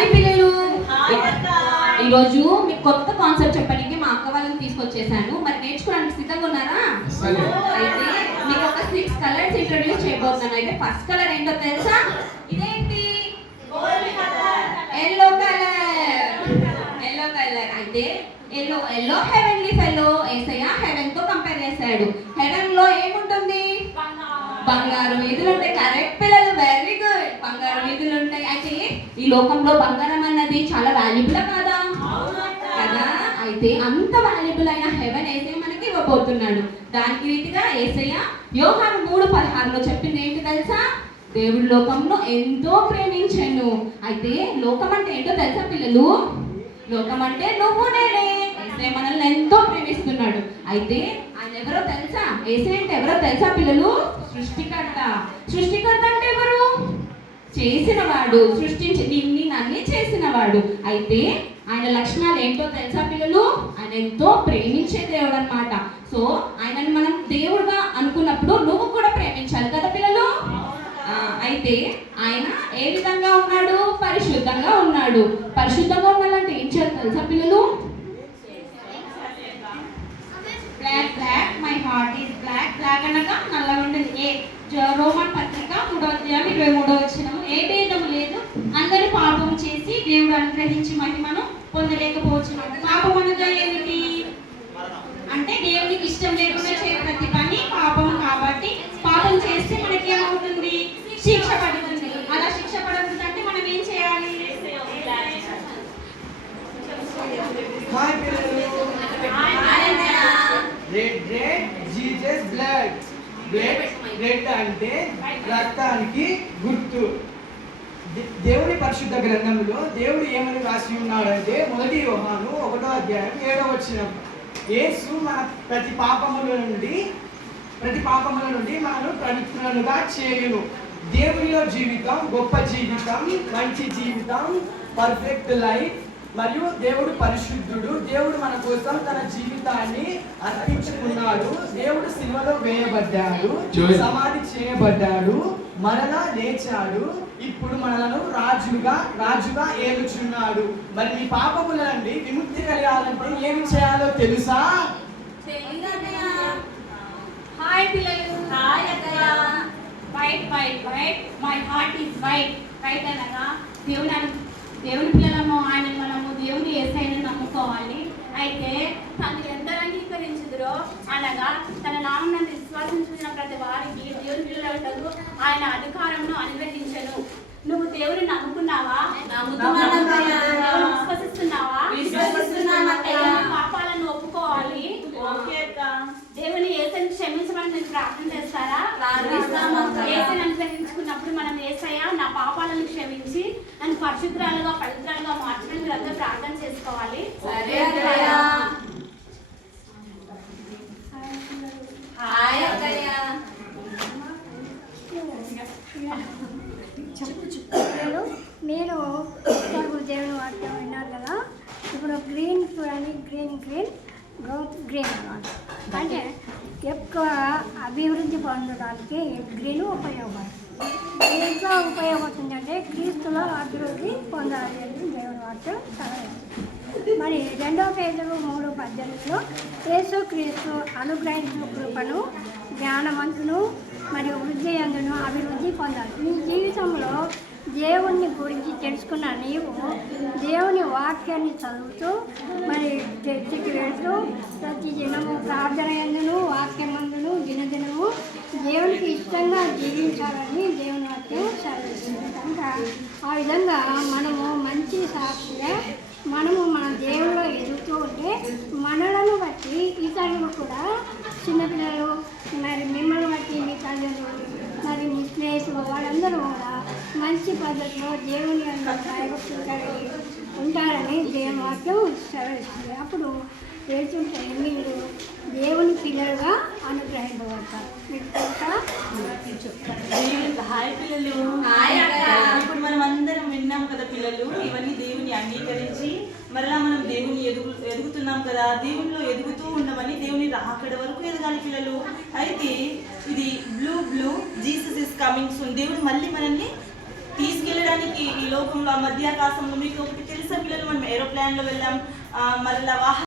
Hi పిల్లలు, ఈరోజు మీకు కొత్త కాన్సెప్ట్ చెప్పడానికి మా అక్క వాళ్ళని తీసుకొచ్చేసాను. మరి నేర్చుకోవడానికి సిద్ధంగా ఉన్నారా? అయితే మీకు ఒక 6 కలర్స్ ఇంట్రొడ్యూస్ చేయబోతున్నాను. అయితే ఫస్ట్ కలర్ ఏంటో తెలుసా? ఇదేంటి? Yellow colour. ఎల్లో కలర్ అయితే ఎల్లో హెవెన్లీ ఫెలో. యేసయ్య హెవెన్ తో కంపేర్ చేశాడు. హెవెన్ లో ఏముంటుంది? బంగారు వీధులు ఉంటాయి. కరెక్ట్ పిల్లలు, వెరీ గుడ్. బంగారు వీధులు ఉంటాయి. అయితే ఈ లోకంలో బంగారం అన్నది చాలా వాల్యుబుల్ కాదా? కదా. అయితే అంత వాల్యుబుల్ అయిన హెవెన్ యేసయ్య మనకి ఇవ్వబోతున్నాడు. దానికి రీతిగా యేసయ్య యోహాను 3:16 చెప్పింది ఏంటి తెలుసా? దేవుడు లోకంలో ఎంతో ప్రేమించెను. అయితే లోకం అంటే ఏంటో తెలుసా పిల్లలు? లోకం అంటే నువ్వు నేనే. యేసయ్య మనల్ని ఎంతో ప్రేమిస్తున్నాడు. అయితే ఆయన ఎవరో తెలుసా? యేసయ్య అంటే ఎవరో తెలుసా పిల్లలు? సృష్టికర్త. సృష్టికర్త అంటే ఎవరు? చేసినవాడు, సృష్టించి నిన్ని నన్ను చేసినవాడు. అయితే ఆయన లక్షణాలు ఏంటో తెలుసా పిల్లలు? ఆయన ఎంతో ప్రేమించే దేవుడు అన్నమాట. సో ఆయనని మనం దేవుడుగా అనుకున్నప్పుడు నువ్వు కూడా ప్రేమించాలి కదా పిల్లలు. అయితే ఆయన ఏ విధంగా ఉన్నాడు? పరిశుద్ధంగా ఉన్నాడు. పరిశుద్ధంగా ఉండాలంటే ఏం చేయాలి తెలుసా పిల్లలు? Black black my heart is black. Black అనగా నల్లగా ఉంటుంది. రోమన్ పత్రిక 3:23 ఏ భేదము లేదు, అందరూ పాపం చేసి దేవుడు అనుగ్రహించి మహిమను పొందలేకపోతున్నాడు. పాపం అనగా ఏమిటి అంటే దేవునికి ఇష్టం లేకుండా చేయ ప్రతి పని పాపం. కాబట్టి పాపం చేస్తే మనకి ఏమవుతుంది? శిక్ష పడుతుంది. అలా శిక్ష పడకుంటే మనం ఏం చేయాలి? రెడ్ అంటే రక్తానికి గుర్తు. దేవుని పరిశుద్ధ గ్రంథంలో దేవుడు ఏమని రాసి ఉన్నాడంటే 1 యోహాను 1:7 యేసు మన ప్రతి పాపముల నుండి మనను పవిత్రులుగా చేయును. దేవునిలో జీవితం, గొప్ప జీవితం, మంచి జీవితం, పర్ఫెక్ట్ లైఫ్. మరియు దేవుడు పరిశుద్ధుడు. దేవుడు మన కోసం తన జీవితాన్ని అర్పించుకున్నాడు. దేవుడు సిలువలో వేయబడ్డాడు, సమాధి చేయబడ్డాడు, మరలా లేచాడు. ఇప్పుడు మనలను రాజుగా ఏలుచున్నాడు. మరి మీ పాపముల నుండి విముక్తి కలిగాలంటే ఏమి చేయాలో తెలుసా? హాయ్ పిల్లలు. హాయ్ అక్కయ్య. White white white my heart is white. White అనగా దేవుని పిల్లలము. ఆయన మనము దేవుని యేసయ్యను నమ్ముకోవాలి. అయితే తను ఎంత అంగీకరించుదురో అనగా తన నామమున విశ్వాసించిన ప్రతి వారికి దేవుని పిల్లలకు ఆయన అధికారమును అనుగ్రహించెను. నువ్వు దేవుని నమ్ముకున్నావా? విశ్వసిస్తున్నావా? పాపాలను ఒప్పుకోవాలి. దేవుని యేసయ్యను క్షమించమని నేను ప్రార్థన చేస్తారా? యేసయ్యను అనుగ్రహించుకున్నప్పుడు మనం యేసయ్య నా పాపాలను క్షమించి నన్ను పరిశుద్ధురాలుగా పవిత్రాలుగా మార్చడానికి అందరూ ప్రార్థన చేసుకోవాలి. మీరు దేవుని వాక్యం విన్నారు కదా. ఇప్పుడు గ్రీన్ చూడండి, గ్రీన్ అన్నమాట. అంటే ఎక్కువ అభివృద్ధి పొందడానికి గ్రీన్ ఉపయోగపడుతుంది. దేంట్లో ఉపయోగపడుతుంది అంటే క్రీస్తులో అభివృద్ధి పొందాలి అని దేవుని వాక్యం చదవాలి. మరి 2 పేతురు 3:18 యేసు క్రీస్తు అనుగ్రహించిన కృపను, జ్ఞానవంతును మరియు వృద్ధి అందును అభివృద్ధి పొందాలి. నీ జీవితంలో దేవుని గురించి తెలుసుకున్న నీవు దేవుని వాక్యాన్ని చదువుతూ మరి చర్చికి వెళ్తూ ప్రతి దినము ప్రార్థన ఎందును వాక్యమందును దినదినము దేవునికి ఇష్టంగా జీవించాలని దేవుని వాక్యం చదివిస్తుంది. కనుక ఆ విధంగా మనము మంచి సాక్షిగా మనము మన దేవుల్లో ఎదుగుతూ ఉంటే మనలను బట్టి ఇతరులు కూడా చిన్నపిల్లలు మరి మిమ్మల్ని బట్టి మీ తల్లిదండ్రులు మరి మీ స్నేహితులు వాళ్ళందరూ కూడా మంచి పద్ధతిలో దేవుని భయభక్తులు కలిగి ఉంటారని దేవుని వాక్యం సెలవిస్తుంది. అప్పుడు వెళ్తుంటే మీరు దేవుని పిల్లలుగా అనుగ్రహించబడతారు. మీకు తెలుసా? హాయ్ పిల్లలు. ఇప్పుడు మనం అందరం విన్నాం కదా పిల్లలు. ఇవన్నీ దేవుని అంగీకరించి మరలా మనం దేవుని ఎదుగుతున్నాం కదా. దేవునిలో ఎదుగుతూ ఉండమని దేవుని రాకడ వరకు ఎదగాలి పిల్లలు. అయితే ఇది blue Jesus is coming soon. దేవుడు మళ్ళీ మనల్ని తీసుకెళ్ళి ముందుకెళ్ళడానికి ఈ లోకంలో మధ్యాకాశంలో మీకు ఒకటి తెలుసా పిల్లలు, మనం ఏరోప్లేన్లో వెళ్ళాం, మరలా